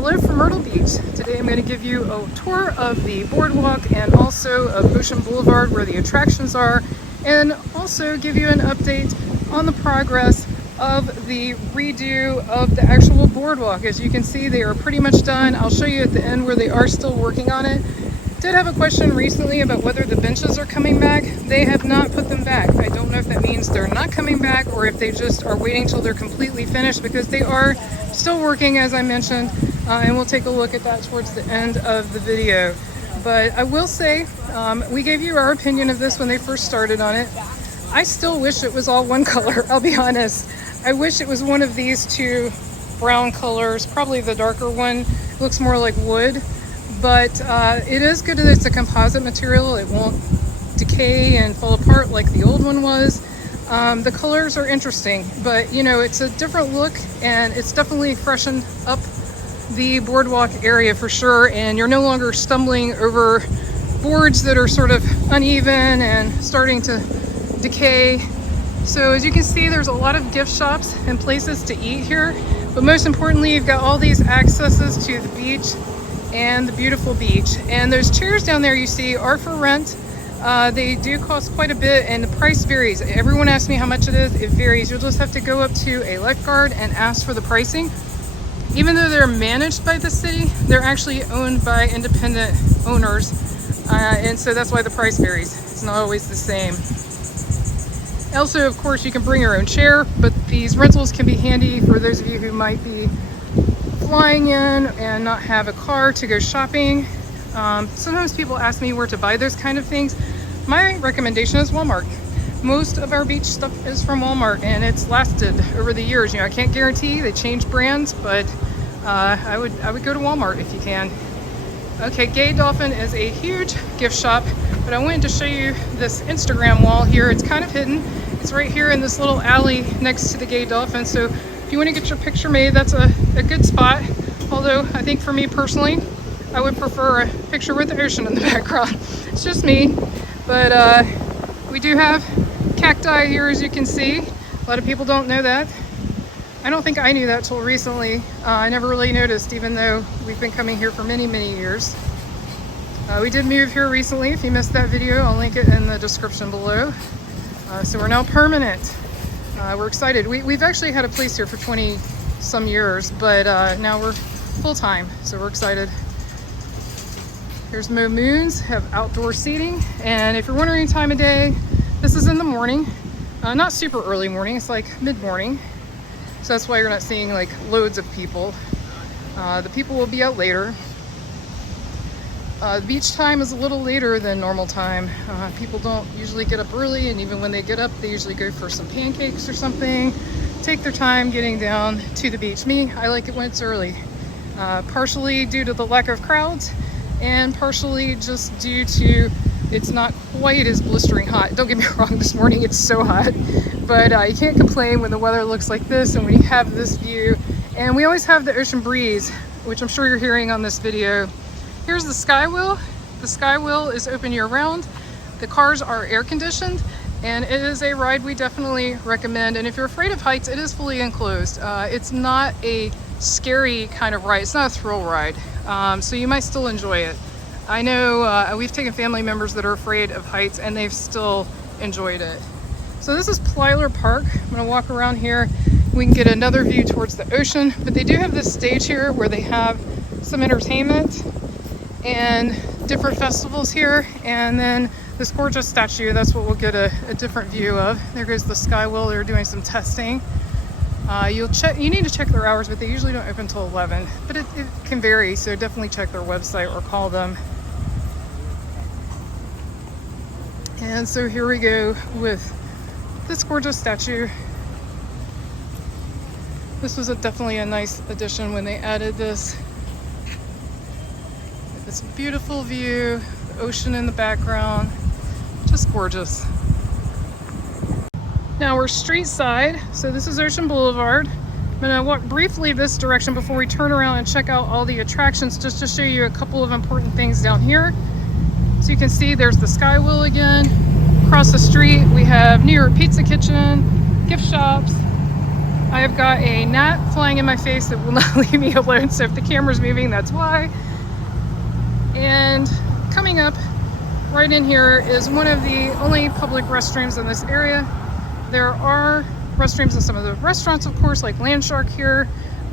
Hello from Myrtle Beach. Today I'm going to give you a tour of the Boardwalk and also of Ocean Boulevard where the attractions are, and also give you an update on the progress of the redo of the actual boardwalk. As you can see, they are pretty much done. I'll show you at the end where they are still working on it. Did have a question recently about whether the benches are coming back. They have not put them back. I don't know if that means they're not coming back or if they just are waiting till they're completely finished, because they are still working, as I mentioned, and we'll take a look at that towards the end of the video. But I will say, we gave you our opinion of this when they first started on it. I still wish it was all one color, I'll be honest. I wish it was one of these two brown colors, probably the darker one. Looks more like wood. But it is good that it's a composite material. It won't decay and fall apart like the old one was. The colors are interesting, but you know, it's a different look and it's definitely freshened up the boardwalk area for sure. And you're no longer stumbling over boards that are sort of uneven and starting to decay. So as you can see, there's a lot of gift shops and places to eat here. But most importantly, you've got all these accesses to the beach and the beautiful beach. And those chairs down there you see are for rent. They do cost quite a bit and the price varies. Everyone asks me how much it is. It varies. You'll just have to go up to a lifeguard and ask for the pricing. Even though they're managed by the city, they're actually owned by independent owners. And so that's why the price varies. It's not always the same. Also, of course, you can bring your own chair, but these rentals can be handy for those of you who might be flying in and not have a car to go shopping. Sometimes people ask me where to buy those kind of things. My recommendation is Walmart. Most of our beach stuff is from Walmart and it's lasted over the years. You know, I can't guarantee they change brands, but I would go to Walmart if you can. Okay, Gay Dolphin is a huge gift shop, but I wanted to show you this Instagram wall here. It's kind of hidden. It's right here in this little alley next to the Gay Dolphin. So if you want to get your picture made, that's a good spot. Although I think for me personally, I would prefer a picture with the ocean in the background. It's just me. But we do have cacti here, as you can see. A lot of people don't know that. I don't think I knew that till recently. I never really noticed, even though we've been coming here for many, many years. We did move here recently. If you missed that video, I'll link it in the description below. So we're now permanent. We're excited. We've actually had a place here for 20 some years, but now we're full-time, so we're excited. Here's Mo Moons, have outdoor seating, and if you're wondering time of day, this is in the morning. Not super early morning, it's like mid-morning, so that's why you're not seeing like loads of people. The people will be out later. The beach time is a little later than normal time. People don't usually get up early, and even when they get up, they usually go for some pancakes or something, take their time getting down to the beach. Me, I like it when it's early, partially due to the lack of crowds and partially just due to it's not quite as blistering hot. Don't get me wrong, this morning it's so hot, but you can't complain when the weather looks like this and when you have this view. And we always have the ocean breeze, which I'm sure you're hearing on this video. Here's the Skywheel. The Skywheel is open year-round. The cars are air-conditioned, and it is a ride we definitely recommend. And if you're afraid of heights, it is fully enclosed. It's not a scary kind of ride. It's not a thrill ride, so you might still enjoy it. I know we've taken family members that are afraid of heights, and they've still enjoyed it. So this is Plyler Park. I'm gonna walk around here. We can get another view towards the ocean, but they do have this stage here where they have some entertainment and different festivals here, and then this gorgeous statue, that's what we'll get a different view of. There goes the Skywheel. They're doing some testing. You need to check their hours, but they usually don't open until 11, but it can vary, so definitely check their website or call them. And so here we go with this gorgeous statue. This was definitely a nice addition when they added this. This beautiful view, the ocean in the background, just gorgeous. Now we're street side, so this is Ocean Boulevard. I'm gonna walk briefly this direction before we turn around and check out all the attractions, just to show you a couple of important things down here. So you can see there's the Skywheel again. Across the street we have New York Pizza Kitchen, gift shops, I've got a gnat flying in my face that will not leave me alone, so if the camera's moving, that's why. And coming up right in here is one of the only public restrooms in this area. There are restrooms in some of the restaurants, of course, like Landshark here,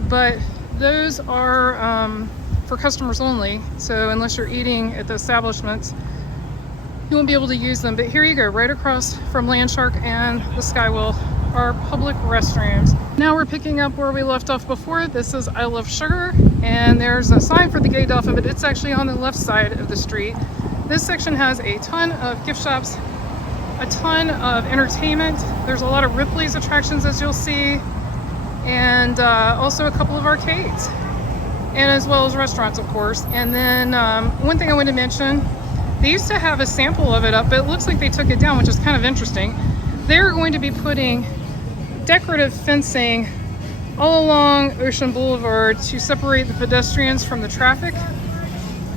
but those are for customers only. So unless you're eating at the establishments, you won't be able to use them. But here you go, right across from Landshark and the Skywheel are public restrooms. Now we're picking up where we left off before. This is I Love Sugar, and there's a sign for the Gay Dolphin, but it's actually on the left side of the street. This section has a ton of gift shops, a ton of entertainment. There's a lot of Ripley's attractions, as you'll see, and also a couple of arcades, and as well as restaurants, of course. And then one thing I wanted to mention, they used to have a sample of it up, but it looks like they took it down, which is kind of interesting. They're going to be putting decorative fencing all along Ocean Boulevard to separate the pedestrians from the traffic,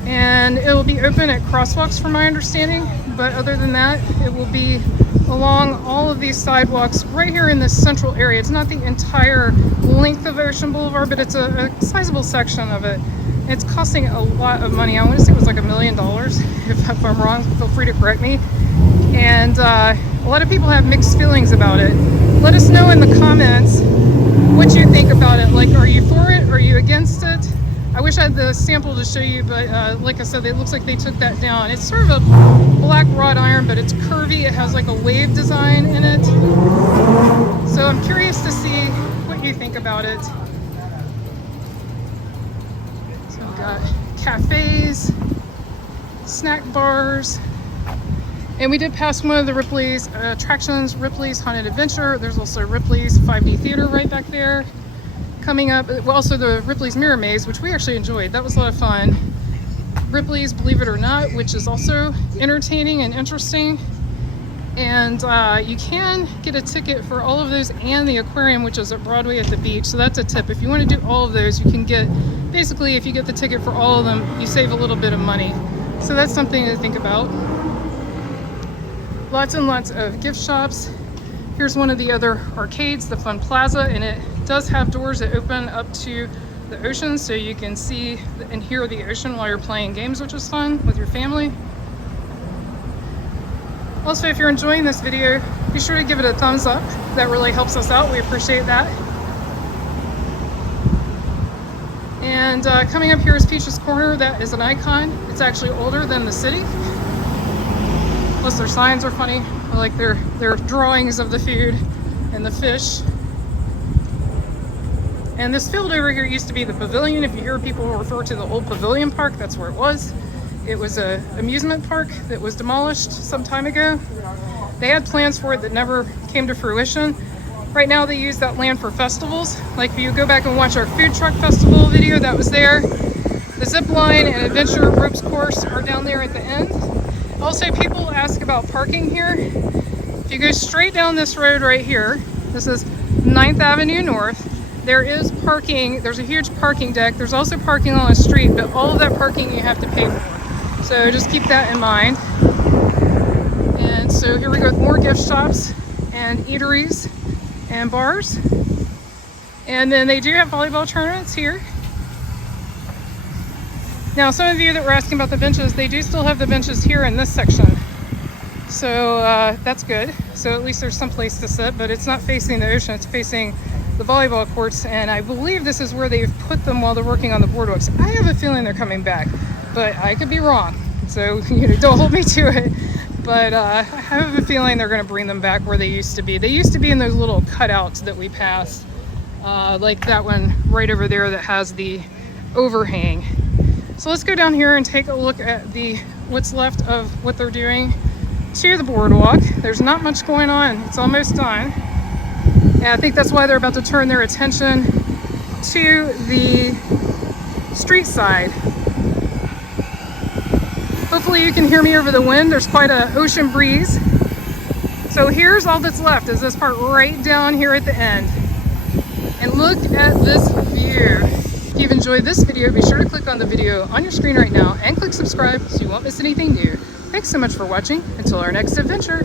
and it will be open at crosswalks from my understanding, but other than that it will be along all of these sidewalks right here in this central area. It's not the entire length of Ocean Boulevard, but it's a sizable section of it. It's costing a lot of money. I want to say it was like $1 million. If I'm wrong, feel free to correct me. And a lot of people have mixed feelings about it. Let us know in the comments what you think about it. Like, are you for it? Are you against it? I wish I had the sample to show you, but like I said, it looks like they took that down. It's sort of a black wrought iron, but it's curvy. It has like a wave design in it. So I'm curious to see what you think about it. So we've got cafes, snack bars, and we did pass one of the Ripley's attractions, Ripley's Haunted Adventure. There's also Ripley's 5D Theater right back there. Coming up, well, also the Ripley's Mirror Maze, which we actually enjoyed. That was a lot of fun. Ripley's Believe It or Not, which is also entertaining and interesting. And you can get a ticket for all of those and the aquarium, which is at Broadway at the beach. So that's a tip. If you want to do all of those, you can get, basically, if you get the ticket for all of them, you save a little bit of money. So that's something to think about. Lots and lots of gift shops. Here's one of the other arcades, the Fun Plaza, and it does have doors that open up to the ocean, so you can see and hear the ocean while you're playing games, which is fun with your family. Also, if you're enjoying this video, be sure to give it a thumbs up. That really helps us out. We appreciate that. And coming up here is Peach's Corner. That is an icon. It's actually older than the city. Plus their signs are funny. I like their drawings of the food and the fish. And this field over here used to be the pavilion. If you hear people refer to the old pavilion park, that's where it was. It was an amusement park that was demolished some time ago. They had plans for it that never came to fruition. Right now they use that land for festivals. Like if you go back and watch our food truck festival video, that was there. The zip line and adventure ropes course are down there at the end. Also, people ask about parking here. If you go straight down this road right here, this is 9th Avenue North, there is parking. There's a huge parking deck. There's also parking on the street, but all of that parking you have to pay for. So just keep that in mind. And so here we go with more gift shops and eateries and bars. And then they do have volleyball tournaments here. Now, some of you that were asking about the benches, they do still have the benches here in this section. So that's good. So at least there's some place to sit, but it's not facing the ocean, it's facing the volleyball courts. And I believe this is where they've put them while they're working on the boardwalks. I have a feeling they're coming back, but I could be wrong. So, don't hold me to it. But I have a feeling they're gonna bring them back where they used to be. They used to be in those little cutouts that we passed, like that one right over there that has the overhang. So let's go down here and take a look at what's left of what they're doing to the boardwalk. There's not much going on. It's almost done. And I think that's why they're about to turn their attention to the street side. Hopefully you can hear me over the wind. There's quite an ocean breeze. So here's all that's left, is this part right down here at the end. And look at this view. If you've enjoyed this video, be sure to click on the video on your screen right now and click subscribe so you won't miss anything new. Thanks so much for watching. Until our next adventure.